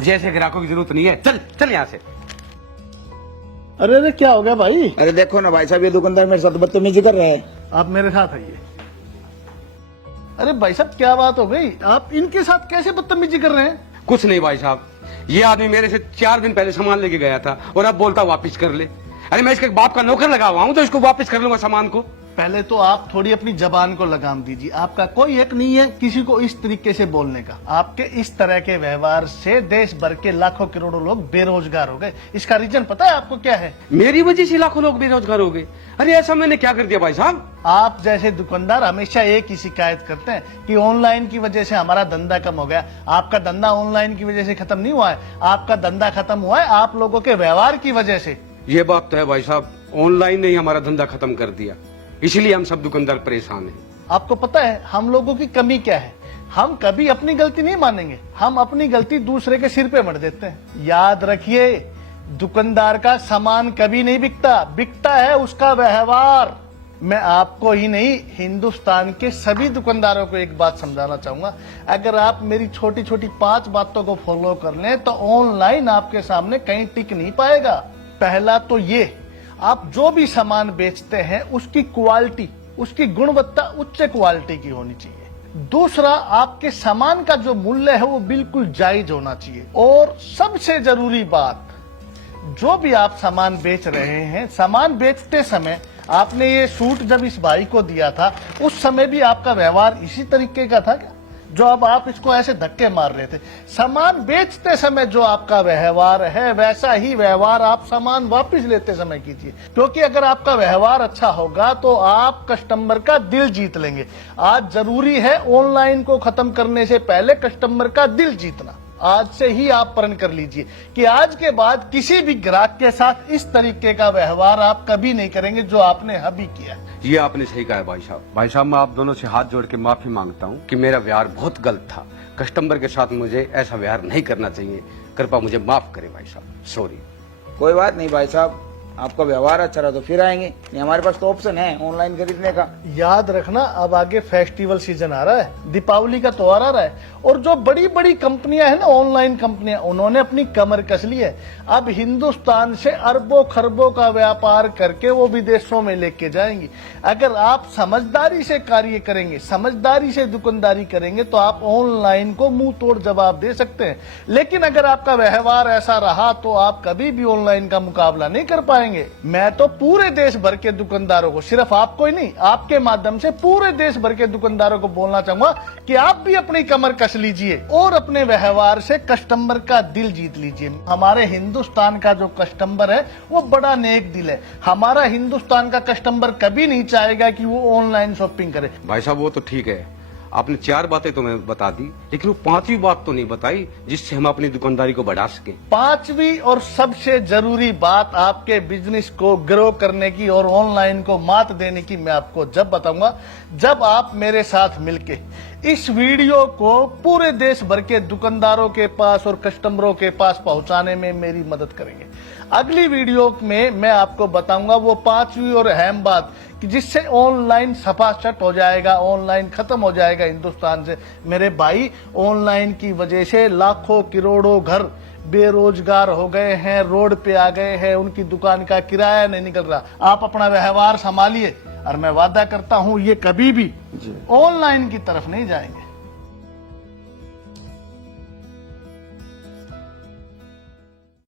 मुझे ऐसे ग्राहकों की जरूरत नहीं है, चल चल यहाँ से। अरे अरे क्या हो गया भाई? अरे देखो ना भाई साहब, ये दुकानदार मेरे साथ बदतमीजी कर रहे हैं। आप मेरे साथ आइए। अरे भाई साहब क्या बात हो गई? आप इनके साथ कैसे बदतमीजी कर रहे हैं? कुछ नहीं भाई साहब, ये आदमी मेरे से 4 दिन पहले सामान लेके गया था और अब बोलता वापस कर ले। अरे मैं इसके बाप का नौकर लगा हुआ हूँ तो इसको वापस कर लूंगा सामान को। पहले तो आप थोड़ी अपनी जबान को लगाम दीजिए। आपका कोई हक नहीं है किसी को इस तरीके से बोलने का। आपके इस तरह के व्यवहार से देश भर के लाखों करोड़ों लोग बेरोजगार हो गए। इसका रीजन पता है आपको क्या है? मेरी वजह से लाखों लोग बेरोजगार हो गए। अरे ऐसा मैंने क्या कर दिया भाई साहब? आप जैसे दुकानदार हमेशा एक ही शिकायत करते हैं कि ऑनलाइन की वजह से हमारा धंधा कम हो गया। आपका धंधा ऑनलाइन की वजह से खत्म नहीं हुआ है, आपका धंधा खत्म हुआ है आप लोगों के व्यवहार की वजह से। ये बात तो है भाई साहब, ऑनलाइन ने ही हमारा धंधा खत्म कर दिया, इसलिए हम सब दुकानदार परेशान हैं। आपको पता है हम लोगों की कमी क्या है? हम कभी अपनी गलती नहीं मानेंगे, हम अपनी गलती दूसरे के सिर पे मढ़ देते हैं। याद रखिए, दुकानदार का सामान कभी नहीं बिकता, बिकता है उसका व्यवहार। मैं आपको ही नहीं हिंदुस्तान के सभी दुकानदारों को एक बात समझाना चाहूंगा, अगर आप मेरी छोटी छोटी 5 बातों को फॉलो कर लें तो ऑनलाइन आपके सामने कहीं टिक नहीं पाएगा। पहला तो ये, आप जो भी सामान बेचते हैं उसकी क्वालिटी, उसकी गुणवत्ता उच्च क्वालिटी की होनी चाहिए। दूसरा, आपके सामान का जो मूल्य है वो बिल्कुल जायज होना चाहिए। और सबसे जरूरी बात, जो भी आप सामान बेच रहे हैं, सामान बेचते समय आपने ये सूट जब इस भाई को दिया था उस समय भी आपका व्यवहार इसी तरीके का था क्या? जो अब आप इसको ऐसे धक्के मार रहे थे। सामान बेचते समय जो आपका व्यवहार है वैसा ही व्यवहार आप सामान वापस लेते समय कीजिए, क्योंकि अगर आपका व्यवहार अच्छा होगा तो आप कस्टमर का दिल जीत लेंगे। आज जरूरी है ऑनलाइन को खत्म करने से पहले कस्टमर का दिल जीतना। आज से ही आप प्रण कर लीजिए कि आज के बाद किसी भी ग्राहक के साथ इस तरीके का व्यवहार आप कभी नहीं करेंगे जो आपने अभी किया। ये आपने सही कहा है भाई साहब। भाई साहब मैं आप दोनों से हाथ जोड़ के माफी मांगता हूँ कि मेरा व्यवहार बहुत गलत था। कस्टमर के साथ मुझे ऐसा व्यवहार नहीं करना चाहिए। कृपया मुझे माफ करें भाई साहब, सॉरी। कोई बात नहीं भाई साहब, आपका व्यवहार अच्छा रहा तो फिर आएंगे, नहीं हमारे पास तो ऑप्शन है ऑनलाइन खरीदने का। याद रखना, अब आगे फेस्टिवल सीजन आ रहा है, दीपावली का त्योहार आ रहा है, और जो बड़ी बड़ी कंपनियां हैं ना, ऑनलाइन कंपनियां, उन्होंने अपनी कमर कस ली है। अब हिंदुस्तान से अरबों खरबों का व्यापार करके वो विदेशों में लेके जाएंगी। अगर आप समझदारी से कार्य करेंगे, समझदारी से दुकानदारी करेंगे तो आप ऑनलाइन को मुंह तोड़ जवाब दे सकते हैं। लेकिन अगर आपका व्यवहार ऐसा रहा तो आप कभी भी ऑनलाइन का मुकाबला नहीं कर पाएंगे। मैं तो पूरे देश भर के दुकानदारों को, सिर्फ आपको ही नहीं, आपके माध्यम से पूरे देश भर के दुकानदारों को बोलना चाहूंगा कि आप भी अपनी कमर कस लीजिए और अपने व्यवहार से कस्टमर का दिल जीत लीजिए। हमारे हिंदुस्तान का जो कस्टमर है वो बड़ा नेक दिल है। हमारा हिंदुस्तान का कस्टमर कभी नहीं चाहेगा कि वो ऑनलाइन शॉपिंग करे। भाई साहब वो तो ठीक है, आपने 4 बातें तो मैं बता दी, लेकिन वो 5वीं बात तो नहीं बताई जिससे हम अपनी दुकानदारी को बढ़ा सके। 5वीं और सबसे जरूरी बात आपके बिजनेस को ग्रो करने की और ऑनलाइन को मात देने की मैं आपको जब बताऊंगा जब आप मेरे साथ मिलके इस वीडियो को पूरे देश भर के दुकानदारों के पास और कस्टमरों के पास पहुंचाने में मेरी मदद करेंगे। अगली वीडियो में मैं आपको बताऊंगा वो 5वीं और अहम बात कि जिससे ऑनलाइन सफाचट हो जाएगा, ऑनलाइन खत्म हो जाएगा हिंदुस्तान से। मेरे भाई, ऑनलाइन की वजह से लाखों करोड़ों घर बेरोजगार हो गए हैं, रोड पे आ गए हैं, उनकी दुकान का किराया नहीं निकल रहा। आप अपना व्यवहार संभालिए और मैं वादा करता हूं ये कभी भी ऑनलाइन की तरफ नहीं जाएंगे।